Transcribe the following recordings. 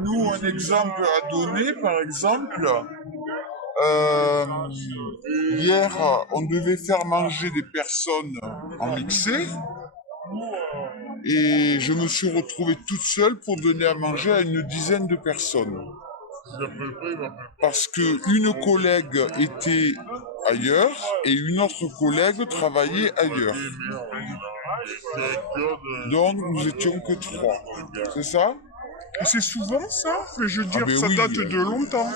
Nous, un exemple à donner, par exemple, hier, on devait faire manger des personnes en mixé et je me suis retrouvé toute seule pour donner à manger à une dizaine de personnes. Parce qu'une collègue était ailleurs et une autre collègue travaillait ailleurs. Donc nous étions que 3. C'est ça? Et c'est souvent ça? Je veux dire, ça oui. date de longtemps.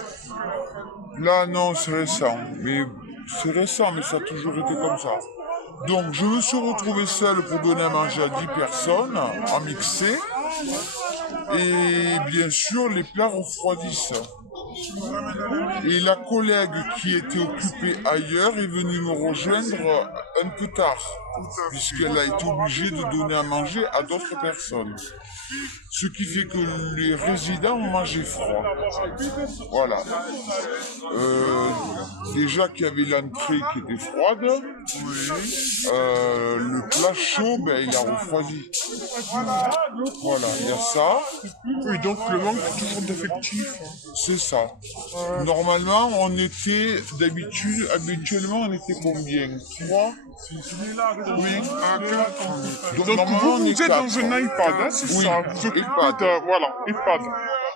Là, non, c'est récent. Mais c'est récent, mais ça a toujours été comme ça. Donc, je me suis retrouvé seul pour donner à manger à 10 personnes, en mixé. Et bien sûr, les plats refroidissent. Et la collègue qui était occupée ailleurs est venue me rejoindre un peu tard, puisqu'elle a été obligée de donner à manger à d'autres personnes. Ce qui fait que les résidents ont mangé froid. Voilà. Déjà qu'il y avait l'entrée qui était froide, le plat chaud, il a refroidi. Voilà, il y a ça. Oui, donc le manque toujours d'effectifs. C'est ça. Normalement, on était habituellement, on était combien? 3? Oui, à 4. Donc normalement, vous êtes dans un iPad, hein, c'est oui, ça? Vous occupez iPad. voilà, iPad.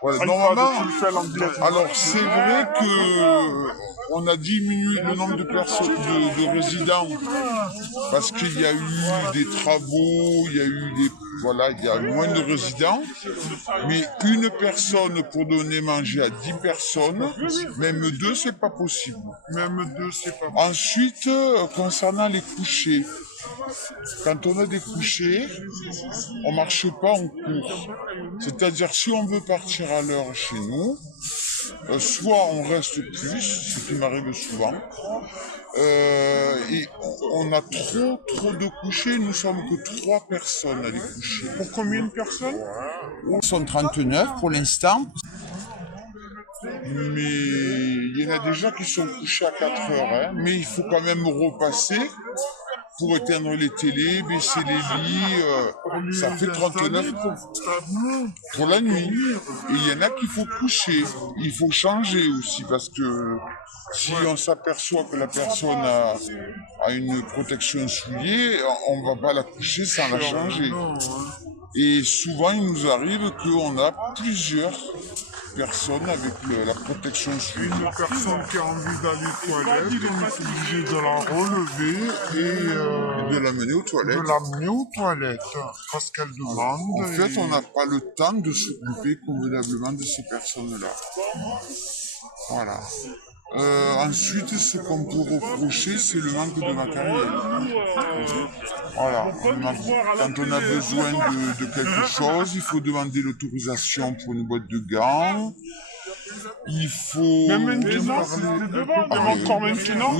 Voilà, iPad, normalement, tu le fais à l'anglaise. alors c'est vrai que on a diminué le nombre de personnes, de résidents, parce qu'il y a eu des travaux, il y a eu il y a moins de résidents, mais une personne pour donner manger à 10 personnes, même 2, c'est pas possible. Même 2, c'est pas possible. Ensuite, concernant les couchers, quand on a des couchers, on marche pas en cours. C'est-à-dire, si on veut partir à l'heure chez nous, soit on reste plus, ce qui m'arrive souvent, et on a trop de couchers, nous sommes que 3 personnes à les coucher. Pour combien de personnes? Ils sont 39 pour l'instant. Mais il y en a déjà qui sont couchés à 4 heures, hein, mais il faut quand même repasser pour éteindre les télés, baisser les lits, ça fait 39 pour la nuit. Et il y en a qu'il faut coucher. Il faut changer aussi parce que si on s'aperçoit que la personne a une protection souillée, on va pas la coucher sans la changer. Et souvent, il nous arrive qu'on a plusieurs personnes avec la protection souillée. Une personne qui a envie d'aller aux toilettes, on est obligé de la relever et de l'amener aux toilettes. De l'amener aux toilettes, parce qu'elle demande. En fait, on n'a pas le temps de s'occuper convenablement de ces personnes-là. Voilà. Ensuite, ce qu'on peut reprocher, c'est le manque de matériel. Voilà. Quand on a besoin de quelque chose, il faut demander l'autorisation pour une boîte de gants. Il faut... Même maintenant, encore maintenant.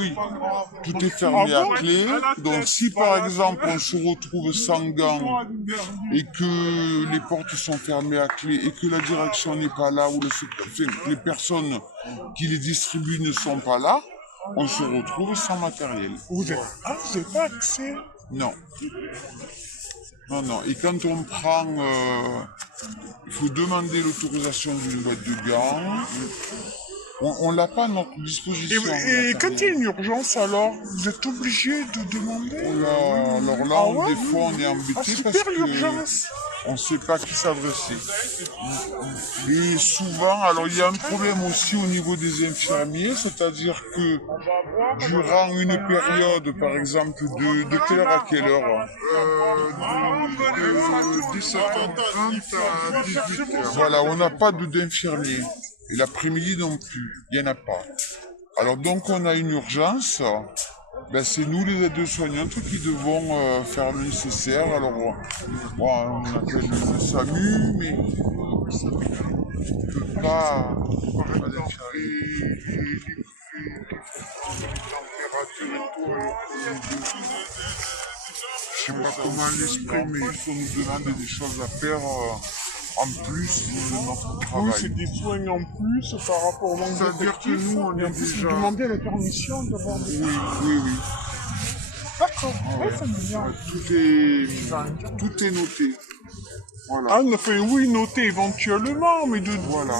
Oui. Tout est fermé à clé. Donc si par exemple on se retrouve sans gants et que les portes sont fermées à clé et que la direction n'est pas là ou les personnes qui les distribuent ne sont pas là, on se retrouve sans matériel. Vous n'avez pas accès? Non. Non. Et quand on prend, il faut demander l'autorisation d'une boîte de gants. On l'a pas à notre disposition. Et quand il y a une urgence, alors, vous êtes obligé de demander? Alors là, des fois, on est embêté parce l'urgence. on ne sait pas à qui s'adresser. Et souvent, alors il y a un problème aussi au niveau des infirmiers, c'est-à-dire que durant une période, par exemple, de quelle heure à quelle heure? De 17h30 à 18h. Voilà, on n'a pas d'infirmiers. Et l'après-midi non plus, il n'y en a pas. Alors donc on a une urgence, c'est nous les aides-soignantes qui devons faire le nécessaire. Alors on appelle le SAMU, mais on ne peut pas... Je ne sais pas comment l'exprimer. On nous demande des choses à faire en plus de notre travail. Oui, c'est des soins en plus par rapport au manque d'effectifs. C'est-à-dire que nous, on est déjà... Vous demandez la permission d'avoir des... Oui. D'accord, ça me vient. Tout est noté. Voilà. Ah, enfin, oui, noter éventuellement, mais Voilà.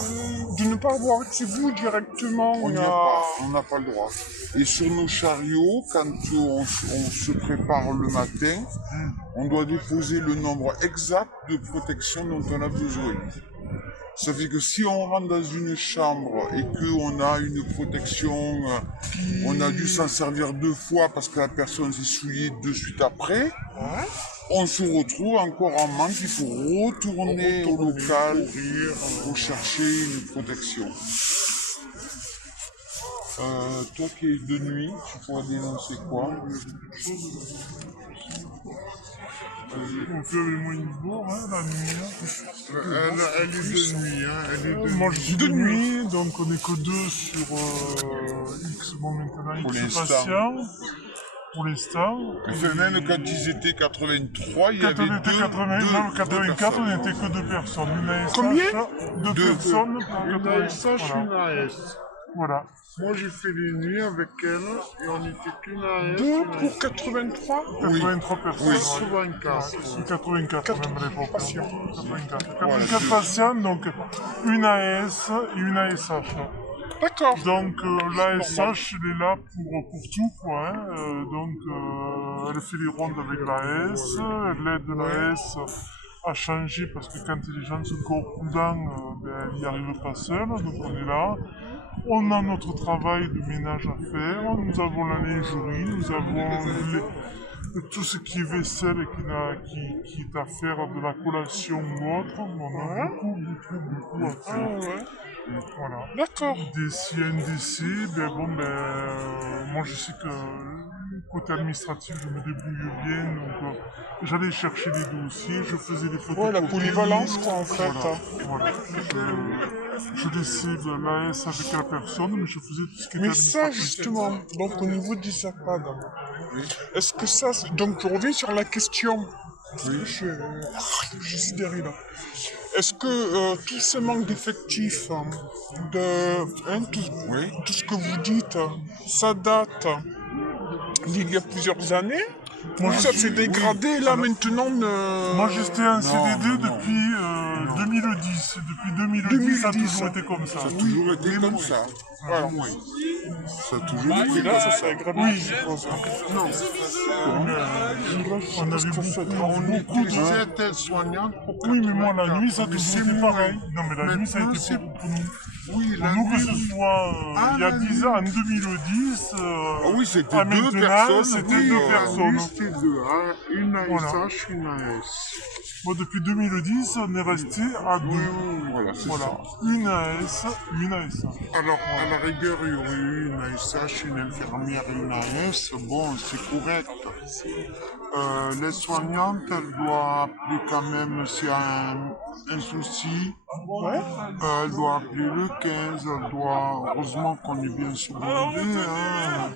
de ne pas avoir chez vous directement. On n'y a pas, on n'a pas le droit. Et sur nos chariots, quand on se prépare le matin, on doit déposer le nombre exact de protections dont on a besoin. Ça fait que si on rentre dans une chambre et qu'on a une protection, on a dû s'en servir 2 fois parce que la personne s'est souillée de suite après, on se retrouve encore en manque, il faut retourner au local pour chercher une protection. Toi qui es de nuit, tu pourrais dénoncer quoi? On fait avec moi une bourre, hein, la nuit. Elle est de nuit, hein. Elle est de Moi, je suis de nuit. Donc on n'est que 2 sur X, bon maintenant Pour X l'instant. patients. Pour l'instant. Enfin, même quand ils étaient 83, il y Quand avait on était 84, personnes. on n'était que 2 personnes. Une ASH, Combien 2 personnes pour Une 80. ASH, une AS. Voilà. Moi, j'ai fait les nuits avec elle et on était qu'une AS. 2 2 pour 83 83 personnes. Oui. ouais. 84. Ouais, 84 même à l'époque. patients. 84. Voilà, 84 patients, donc une AS et une ASH. D'accord. Donc l'ASH, elle est là pour tout, quoi. Hein. Elle fait les rondes avec l'AS, elle aide l'AS à changer parce que quand les gens sont corpulents, elle n'y arrive pas seule, donc on est là. On a notre travail de ménage à faire, nous avons la lingerie, nous avons tout ce qui est vaisselle et qui est à faire de la collation ou autre. On a beaucoup à faire. Voilà. D'accord. DC, NDC, moi je sais que côté administratif je me débrouille bien, donc j'allais chercher les dossiers, je faisais des photos. Ouais, la polyvalence, quoi, en fait. Voilà. Je laissais de l'AS avec la personne, mais je faisais tout ce qui était Mais ça, administratif. justement, donc au niveau du SAPAD, est-ce que ça, donc je reviens sur la question. Je suis derrière là. Est-ce que tout ce manque d'effectifs, tout ce que vous dites, ça date d'il y a plusieurs années? Moi, Ça s'est dégradé là maintenant. Moi j'étais en CDD non. depuis 2010. Depuis 2010, ça a toujours été comme ça. Ça a toujours été comme ça. Voilà. Ça a toujours été Et comme là, ça. ça s'est aggravé. Oui. je suppose. Non. On avait beaucoup de... C'était soignante pour Oui, mais moi, la 84. nuit, ça a Mais toujours c'est été moins. pareil. Non, mais la nuit, ça a Maintenant, été c'est- pour nous. Oui, Pour la nous, que nuit, ce soit il y a 10 ans, en 2010, oui, c'était à 2 maintenant, personnes, c'était oui, 2 la personnes. c'était deux, hein, une ASH, Voilà. une AS. Moi, depuis 2010, on est resté à 2. Voilà, c'est Voilà. ça. Une AS, une AS. Alors, à la rigueur, il y aurait eu une ASH, une infirmière et une AS. Bon, c'est correct. Les soignantes, elles doivent appeler quand même s'il y a un souci. Elle doit appeler le 15. Elle doit... Heureusement qu'on est bien secondé. Hein.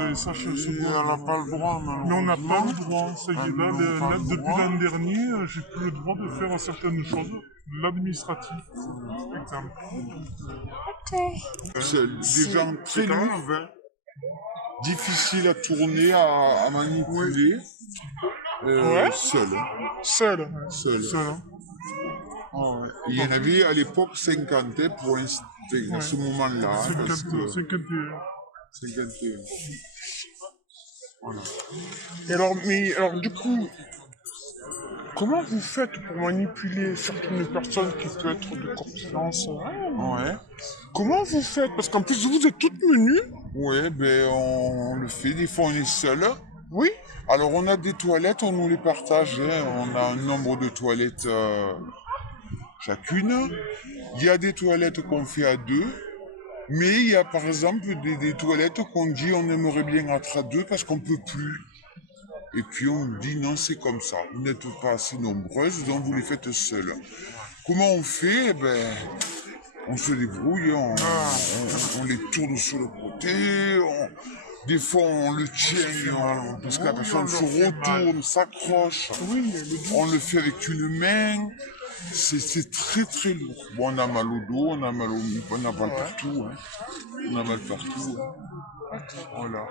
Les ASH Et se elle n'a pas le droit, Mais on n'a malheureusement. pas le droit. Ça y est, là, n'a pas le depuis droit. l'an dernier, j'ai plus le droit de faire certaines choses. L'administratif, par exemple. C'est des gens très lourds, difficiles à tourner, à manipuler. Seul. Seule. Seul. Seul, hein. Il y en avait à l'époque 50 pour à ce moment-là. hein, parce 50, que 51. 51. Voilà. Et alors, du coup, comment vous faites pour manipuler certaines personnes qui peuvent être de confiance? Ouais. Comment vous faites? Parce qu'en plus, vous êtes toutes menues. Ouais, on le fait. Des fois, on est seul. Oui. Alors, on a des toilettes, on nous les partage. Hein. On a un nombre de toilettes chacune. Il y a des toilettes qu'on fait à 2. Mais il y a par exemple des toilettes qu'on dit on aimerait bien être à 2 parce qu'on peut plus. Et puis on dit non, c'est comme ça. Vous n'êtes pas assez nombreuses, donc vous les faites seules. Comment on fait? On se débrouille, on les tourne sur le côté, des fois on le tient, parce que la personne se retourne, s'accroche. On le fait avec une main. C'est très très lourd. Bon, on a mal au dos, on a mal partout. Hein. On a mal partout. Hein. Voilà.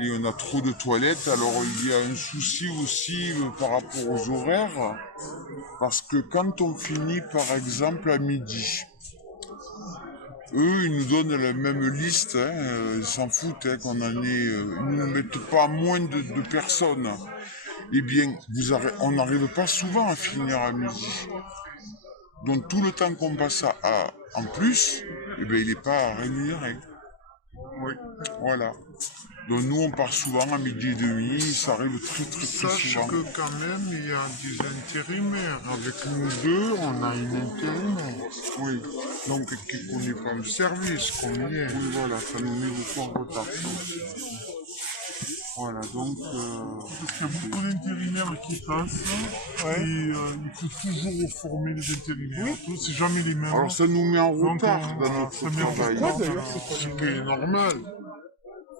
Et on a trop de toilettes. Alors il y a un souci aussi par rapport aux horaires. Parce que quand on finit par exemple à midi, eux ils nous donnent la même liste, hein, ils s'en foutent qu'on en ait, ils ne mettent pas moins de personnes. Eh bien, on n'arrive pas souvent à finir à midi. Donc tout le temps qu'on passe en plus, eh bien, il n'est pas rémunéré. Oui. Voilà. Donc nous on part souvent à midi et demi, ça arrive très Sache souvent. que quand même il y a des intérimaires. Avec nous deux, on a une intérimaire. Oui, Donc qui ne connaît pas le service, combien. oui, voilà, ça nous met beaucoup en retard. Voilà, donc... Parce qu'il y a beaucoup d'intérimaires qui passent et il faut toujours former les intérimaires. C'est jamais les mêmes. Alors ça nous met en Donc, retard dans voilà, notre ça met en travail. retard. Ce qui est normal.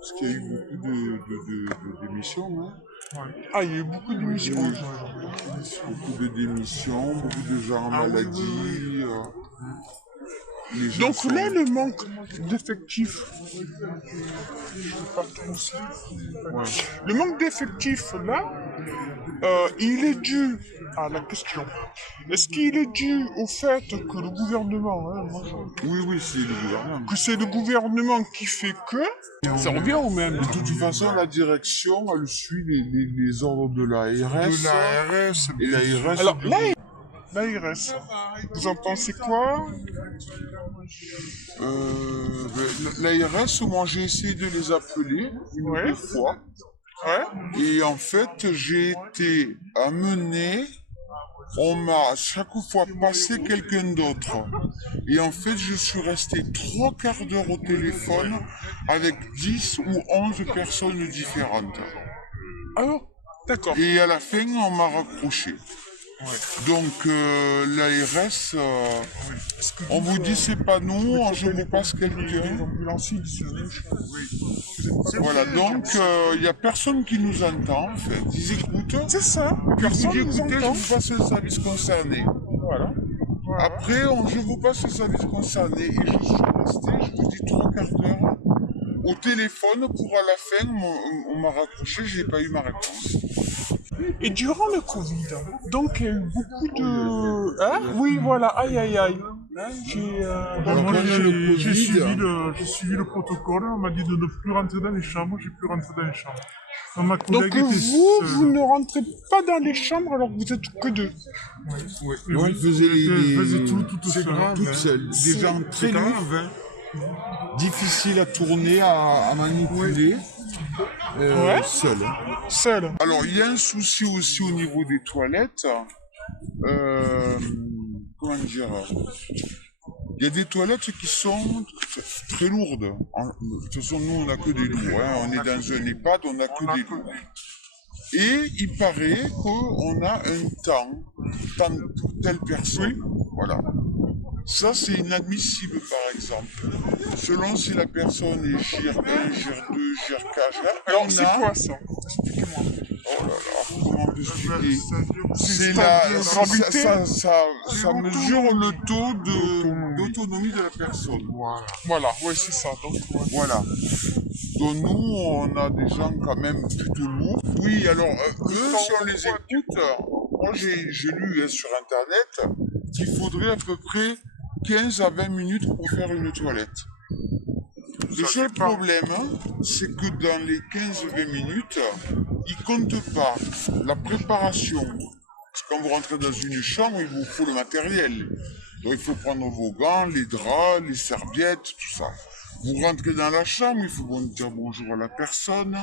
Parce qu'il y a eu beaucoup d'émissions. Hein. Ouais. Ah, il y a eu beaucoup d'émissions. Beaucoup de démissions, beaucoup de gens en maladie. Les gens Donc sont- là, le manque d'effectifs, le manque d'effectifs là, il est dû à la question. Est-ce qu'il est dû au fait que le gouvernement, Oui, c'est le gouvernement. que c'est le gouvernement qui fait que ça revient au même. De toute façon, la direction, elle suit les ordres de l'ARS. De l'ARS. Et l'ARS... Alors là, l'ARS, vous en pensez quoi? L'ARS, moi j'ai essayé de les appeler une ou deux fois. Ouais. Et en fait, j'ai été amené, on m'a chaque fois passé quelqu'un d'autre. Et en fait, je suis resté 3/4 d'heure au téléphone avec 10 ou 11 personnes différentes. Alors, d'accord. Et à la fin, on m'a raccroché. Donc l'ARS, on vous dit c'est pas nous, je vous passe quelqu'un. Voilà, donc il n'y a personne qui nous entend en fait. Ils écoutent. C'est ça. Puis vous Personne dit nous écoutez, je entend. vous passe le service concerné. Voilà. Après, je vous passe le service concerné et je suis resté, je vous dis 3/4 d'heure au téléphone pour à la fin, on m'a raccroché, j'ai pas eu ma réponse. Et durant le Covid, donc il y a eu beaucoup de... Hein? Oui, voilà, aïe aïe aïe. J'ai... Alors, Moi, quand il y a le j'ai Covid, j'ai suivi le protocole, on m'a dit de ne plus rentrer dans les chambres, j'ai pu rentrer dans les chambres. Donc, ma collègue Donc était vous, seule. vous ne rentrez pas dans les chambres alors que vous êtes que deux. Et Ouais, oui, elle faisait elle faisait tout toute C'est seule. grave. toute seule. Des gens très C'est lourds, grave, hein. difficiles à tourner, à manipuler, seul. Seul. Alors, il y a un souci aussi au niveau des toilettes. Comment dire? Il y a des toilettes qui sont très lourdes. De toute façon, nous, on n'a que des lourds. Hein. On est dans un EHPAD, on n'a que des lourds. Et il paraît qu'on a un temps pour telle personne. Voilà. Ça, c'est inadmissible, par exemple. Selon si la personne est GR1, GR2, GR4, Alors c'est quoi ça? Oh là là, comment expliquer? C'est la gravité. ça mesure le taux d'autonomie de la personne. Voilà, ouais, c'est ça. Donc, ouais. Voilà. Donc nous, on a des gens quand même plutôt lourds. Oui, alors eux, si on les écoute, moi j'ai lu sur Internet qu'il faudrait à peu près 15 à 20 minutes pour faire une toilette. Le seul problème, c'est que dans les 15-20 minutes, ils ne comptent pas la préparation. Parce que quand vous rentrez dans une chambre, il vous faut le matériel. Donc il faut prendre vos gants, les draps, les serviettes, tout ça. Vous rentrez dans la chambre, il faut dire bonjour à la personne.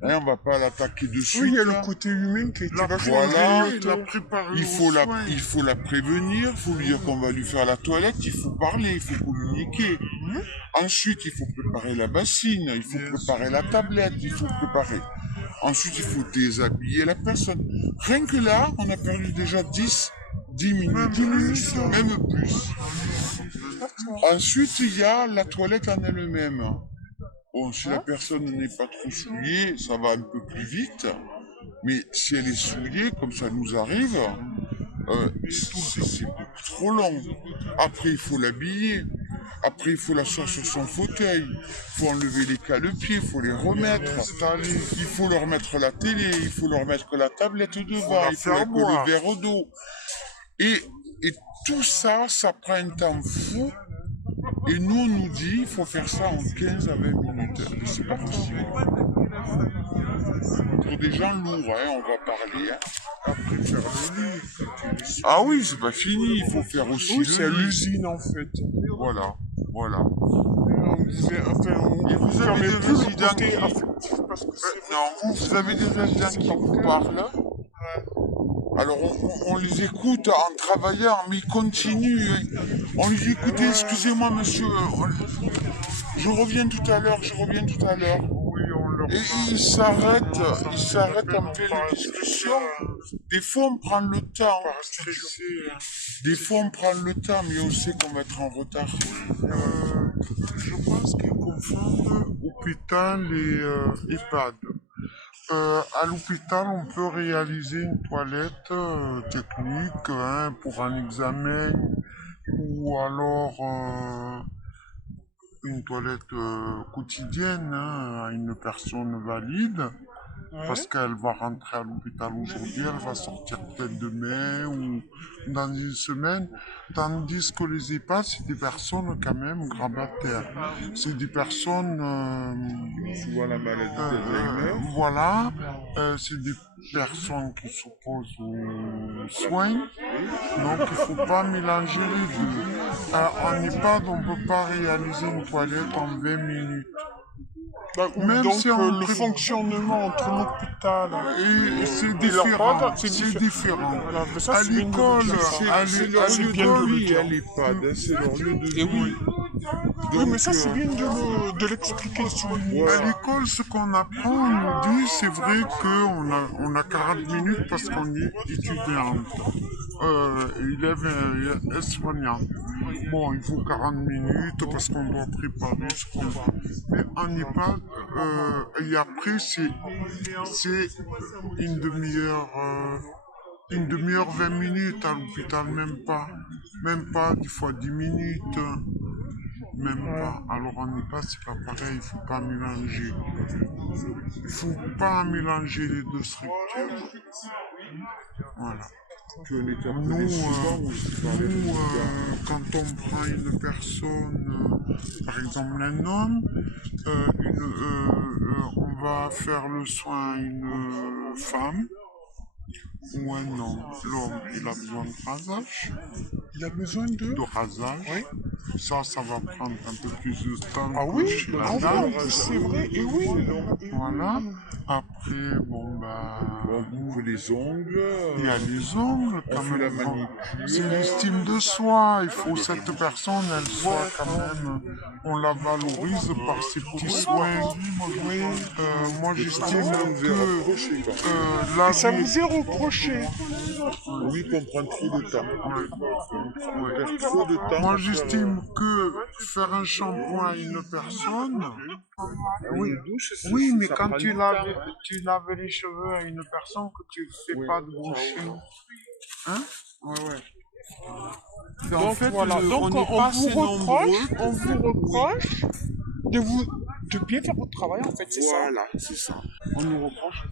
Hein, on ne va pas l'attaquer de suite. Oui, il y a le côté humain qui a été vachement Voilà. grignoté. Il faut la prévenir, il faut lui dire qu'on va lui faire la toilette, il faut parler, il faut communiquer. Ensuite, il faut préparer la bassine, il faut préparer la tablette, il faut préparer. Ensuite, il faut déshabiller la personne. Rien que là, on a perdu déjà 10 minutes, même plus. Ensuite, il y a la toilette en elle-même. Bon, si la personne n'est pas trop souillée, ça va un peu plus vite. Mais si elle est souillée, comme ça nous arrive, c'est beaucoup trop long. Après, il faut l'habiller. Après, il faut l'asseoir sur son fauteuil. Il faut enlever les cale-pieds, il faut les remettre. Il faut leur mettre la télé, il faut leur mettre la tablette devant, il faut leur mettre le verre d'eau. Et tout ça, ça prend un temps fou. Et nous, on nous dit, il faut faire ça en 15 à 20 minutes. Mais c'est pas possible. Pour des gens lourds, hein, on va parler. Hein. Après faire le lit. Ah oui, c'est pas fini, il faut faire aussi Oui, le c'est à lit. l'usine en fait. Voilà, voilà. Et vous avez des plus le résidents côté qui- affectif parce que c'est Non, vous avez des résidents qui vous parlent. Alors on les écoute en travaillant, mais ils continuent. Hein. On les dit, écoutez, excusez-moi monsieur, je reviens tout à l'heure, oui, on leur Et ils s'arrêtent en pleine discussion. Des fois on prend le temps. pas stressé. Des fois on prend le temps, mais on sait qu'on va être en retard. Je pense qu'ils confondent hôpital et EHPAD. À l'hôpital, on peut réaliser une toilette technique hein, pour un examen ou alors une toilette quotidienne hein, à une personne valide. Parce qu'elle va rentrer à l'hôpital aujourd'hui, elle va sortir peut-être demain ou dans une semaine. Tandis que les EHPAD, c'est des personnes quand même grabataires. C'est des personnes... Souvent la maladie d'Alzheimer. voilà, c'est des personnes qui s'opposent aux soins. Donc il ne faut pas mélanger les deux. En EHPAD, on ne peut pas réaliser une toilette en 20 minutes. Même Donc si on le pré- fonctionnement entre l'hôpital Et c'est et différent. l'EHPAD, c'est C'est différent. Voilà, mais ça, À c'est bien de le l'école, dire, ça. C'est leur c'est lieu bien de de le vie, dire. hein, l'EHPAD, hein, c'est leur lieu de vie. Et oui. Oui, mais ça, c'est euh, bien de l'expliquer sur À l'école, ce qu'on apprend, on nous dit, c'est vrai qu'on a 40 minutes parce qu'on est étudiante, élève soignant. Bon, il faut 40 minutes parce qu'on doit préparer ce qu'on va. Mais en EHPAD, et après, c'est une demi-heure, 20 minutes à l'hôpital, même pas, des fois 10 minutes. Même pas. Alors en EHPAD, c'est pas pareil, il faut pas mélanger. Il faut pas mélanger les deux structures. Voilà. Nous, quand on prend une personne, par exemple un homme, on va faire le soin à une femme ou un homme. L'homme, il a besoin de rasage. Il a besoin de... De rasage. Oui. Ça va prendre un peu plus de temps Ah que oui, chez la en dame. plus, c'est vrai, et oui. Voilà. Après, bon, bah, On coupe les ongles. il y a les ongles quand fait la même. manicure. C'est l'estime de soi. Il faut que cette personne, elle soit quand même, on la valorise par ses petits soins. Moi, j'estime que la Et ça vie- vous est reproché. Oui, qu'on prend trop de temps. On perd trop de temps. Moi, j'estime que faire un shampoing à une personne, oui, mais quand tu laves les cheveux à une personne, que tu fais pas de brushing, hein? Ouais. En Donc fait, voilà, donc on n'est pas assez nombreux. on vous reproche de bien faire votre travail en fait, c'est ça. Voilà, c'est ça. On nous reproche de